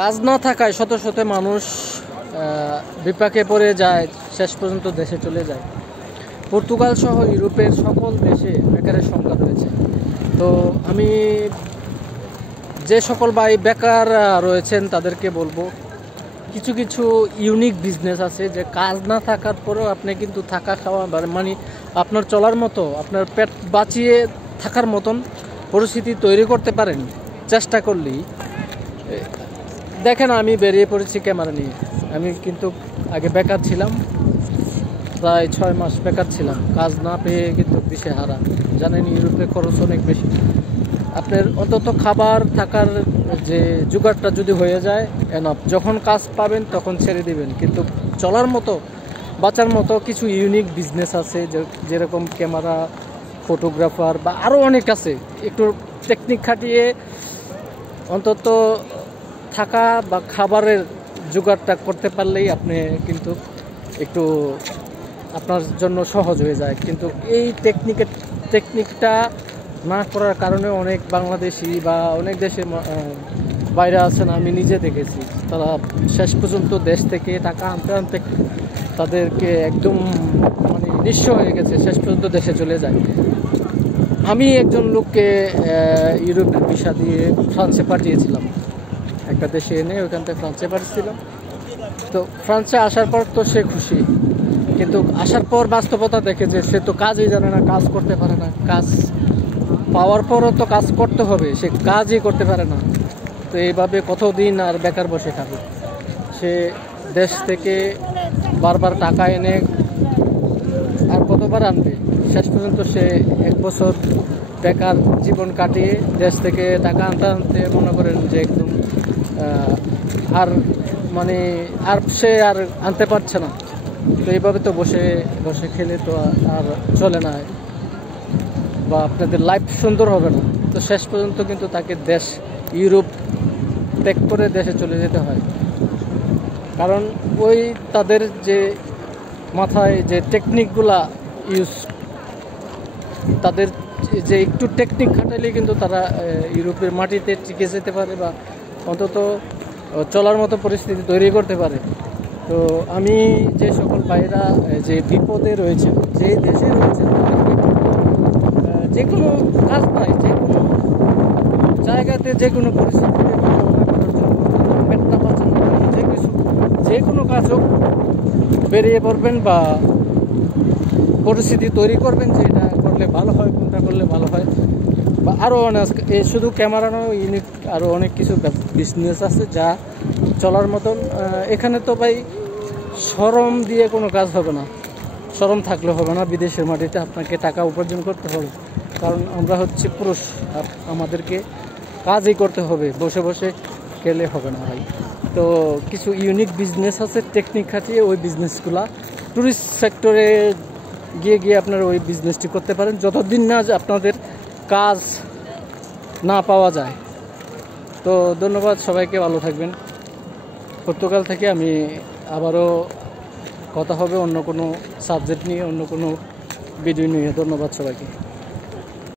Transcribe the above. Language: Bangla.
কাজ না থাকায় শত শত মানুষ বিপাকে পড়ে যায়, শেষ পর্যন্ত দেশে চলে যায়। পর্তুগাল সহ ইউরোপের সকল দেশে বেকারের সংখ্যা রয়েছে। তো আমি যে সকল ভাই বেকার রয়েছেন তাদেরকে বলবো, কিছু কিছু ইউনিক বিজনেস আছে যে কাজ না থাকার পরেও আপনি কিন্তু থাকা খাওয়া মানে আপনার চলার মতো, আপনার পেট বাঁচিয়ে থাকার মতন পরিস্থিতি তৈরি করতে পারেন চেষ্টা করলেই। দেখেন, আমি বেরিয়ে পড়েছি ক্যামেরা নিয়ে। আমি কিন্তু আগে বেকার ছিলাম, প্রায় 6 মাস বেকার ছিলাম, কাজ না পেয়ে কিন্তু দিশেহারা। জানেন, ইউরোপে খরচ অনেক বেশি। আপনার অন্তত খাবার থাকার যে জোগাড়টা যদি হয়ে যায় এনাফ, যখন কাজ পাবেন তখন ছেড়ে দিবেন। কিন্তু চলার মতো, বাঁচার মতো কিছু ইউনিক বিজনেস আছে, যেরকম ক্যামেরা, ফটোগ্রাফার বা আরও অনেক আছে। একটু টেকনিক খাটিয়ে অন্তত থাকা বা খাবারের জোগাড়টা করতে পারলেই আপনি কিন্তু একটু আপনার জন্য সহজ হয়ে যায়। কিন্তু এই টেকনিকটা না করার কারণে অনেক বাংলাদেশি বা অনেক দেশে বাইরে আছেন, আমি নিজে দেখেছি, তারা শেষ পর্যন্ত দেশ থেকে টাকা আনতে আনতে তাদেরকে একদম মানে নিঃস্ব হয়ে গেছে, শেষ পর্যন্ত দেশে চলে যায়। আমি একজন লোককে ইউরোপের ভিসা দিয়ে ফ্রান্সে পাঠিয়েছিলাম, একটা দেশে এনে ওইখান থেকে ফ্রান্সে পাঠিয়েছিলাম। তো ফ্রান্সে আসার পর তো সে খুশি, কিন্তু আসার পর বাস্তবতা দেখে যে সে তো কাজই জানে না, কাজ করতে পারে না। কাজ পাওয়ার পরও তো কাজ করতে হবে, সে কাজই করতে পারে না। তো এইভাবে কতদিন আর বেকার বসে খাবে? সে দেশ থেকে বারবার টাকা এনে আর কতবার আনবে? শেষ পর্যন্ত সে 1 বছর বেকার জীবন কাটিয়ে দেশ থেকে টাকা আনতে আনতে মনে করেন যে একদম আর মানে আর সে আর আনতে পারছে না। তো এইভাবে তো বসে বসে খেলে তো আর চলে না, বা আপনাদের লাইফ সুন্দর হবে না। তো শেষ পর্যন্ত কিন্তু তাকে দেশ ইউরোপ ত্যাগ করে দেশে চলে যেতে হয়। কারণ ওই তাদের যে মাথায় যে টেকনিকগুলা ইউজ, তাদের যে একটু টেকনিক খাটালেই কিন্তু তারা ইউরোপের মাটিতে টিকে যেতে পারে, বা অন্তত চলার মতো পরিস্থিতি তৈরি করতে পারে। তো আমি যে সকল ভাইরা যে বিপদে রয়েছে, যে দেশে রয়েছে, যে কোনো কাজ পায়, যে কোনো জায়গাতে, যে কোনো পরিস্থিতিতে পেটটা বাঁচানোর জন্য যে কোনো কাজ হোক বেরিয়ে পড়বেন, বা পরিস্থিতি তৈরি করবেন যে এটা করলে ভালো হয়, কোনটা করলে ভালো হয়। বা আরও অনেক, শুধু ক্যামেরা নয়, ইউনিক আরও অনেক কিছু বিজনেস আছে যা চলার মতন। এখানে তো ভাই শরম দিয়ে কোনো কাজ হবে না, শরম থাকলে হবে না। বিদেশের মাটিতে আপনাকে টাকা উপার্জন করতে হবে, কারণ আমরা হচ্ছে পুরুষ, আর আমাদেরকে কাজই করতে হবে, বসে বসে খেলে হবে না ভাই। তো কিছু ইউনিক বিজনেস আছে, টেকনিক খাটিয়ে ওই বিজনেসগুলা ট্যুরিস্ট সেক্টরে গিয়ে আপনারা ওই বিজনেসটি করতে পারেন, যতদিন না আপনাদের কাজ না পাওয়া যায়। তো ধন্যবাদ সবাইকে, ভালো থাকবেন। পর্তুগাল থেকে আমি আবারও কথা হবে অন্য কোনো সাবজেক্ট নিয়ে, অন্য কোনো ভিডিও নিয়ে। ধন্যবাদ সবাইকে।